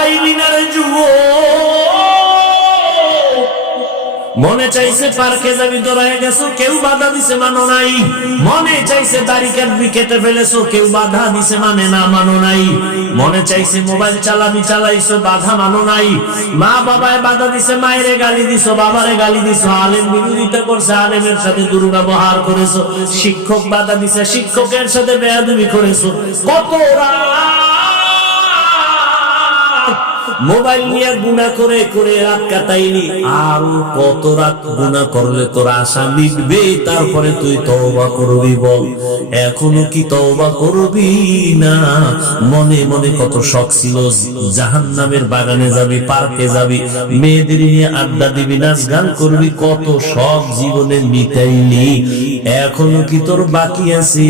পাইলি না রে যুবক। মনে চাইছে পার্কে যাবি, দৌড়ায় গেছো, কেউ বাধা দিছে, মানো নাই। মনে চাইছে দাড়ি কাটবি, কেটে ফেলেছো, কেউ বাধা দিছে, মানে না, মানো নাই। মনে চাইছে মোবাইল চালাবি, চালাইছো, বাধা মানো নাই। মা বাবায় বাধা দিছে, মায়েরে গালি দিছো, বাবারে গালি দিছো। আলেম বিরোধিতা করছে, আলেমের সাথে দুর্ব্যবহার করেছো। শিক্ষক বাধা দিছে, শিক্ষকের সাথে বেয়াদবি করেছো। কত মোবাইল নিয়ে গুনাহ করে করে রাত কাটাইলি। আর কত রাত গুনাহ করলে তোর আশা মিটবে? তারপরে তুই তওবা করবি, বল এখনো কি তওবা করবি না? মনে মনে কত শখ ছিল, জাহান্নামের বাগানে যাবি, পার্কে যাবি, মেয়েদের নিয়ে আড্ডা দিবি, নাচ গান করবি, কত শখ জীবনে মিটাইলি। এখনো কি তোর বাকি আছে?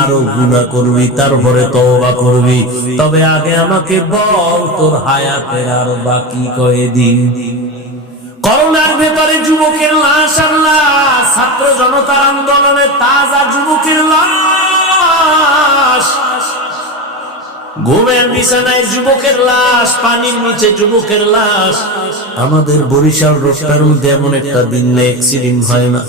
আরো গুনাহ করবি, তারপরে তওবা করবি। তবে আগে আমাকে বল, তোর হায়াতের আর বাকি কয়দিন? করোনার ভেতরে যুবকের লাশ, আল্লাহ, ছাত্র জনতার আন্দোলনে তাজা যুবকের লাশ, ঘুমের বিছানায় যুবকের লাশ, পানির নিচে যুবকের লাশ। আমাদের বরিশাল রোডটার মধ্যে এমন একটা দিন নেই অ্যাক্সিডেন্ট হয় না।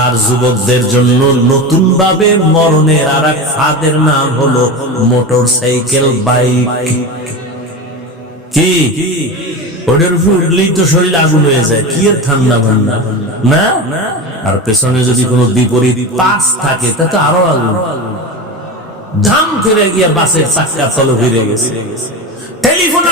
আর যুবকদের জন্য নতুন ভাবে মরণের আর এক ফাঁদের নাম হলো মোটর সাইকেল, বাইক। কি ওটার উপর উঠলেই তো শরীর আগুন হয়ে যায়, কি আর ঠান্ডা ঠান্ডা না? আর পেছনে যদি কোনো বিপরীত পাশ থাকে তা তো আরো আগুন। ধাম করে গিয়া বাসের চাক্কা তলে ফিরে গেছে। টেলিফোন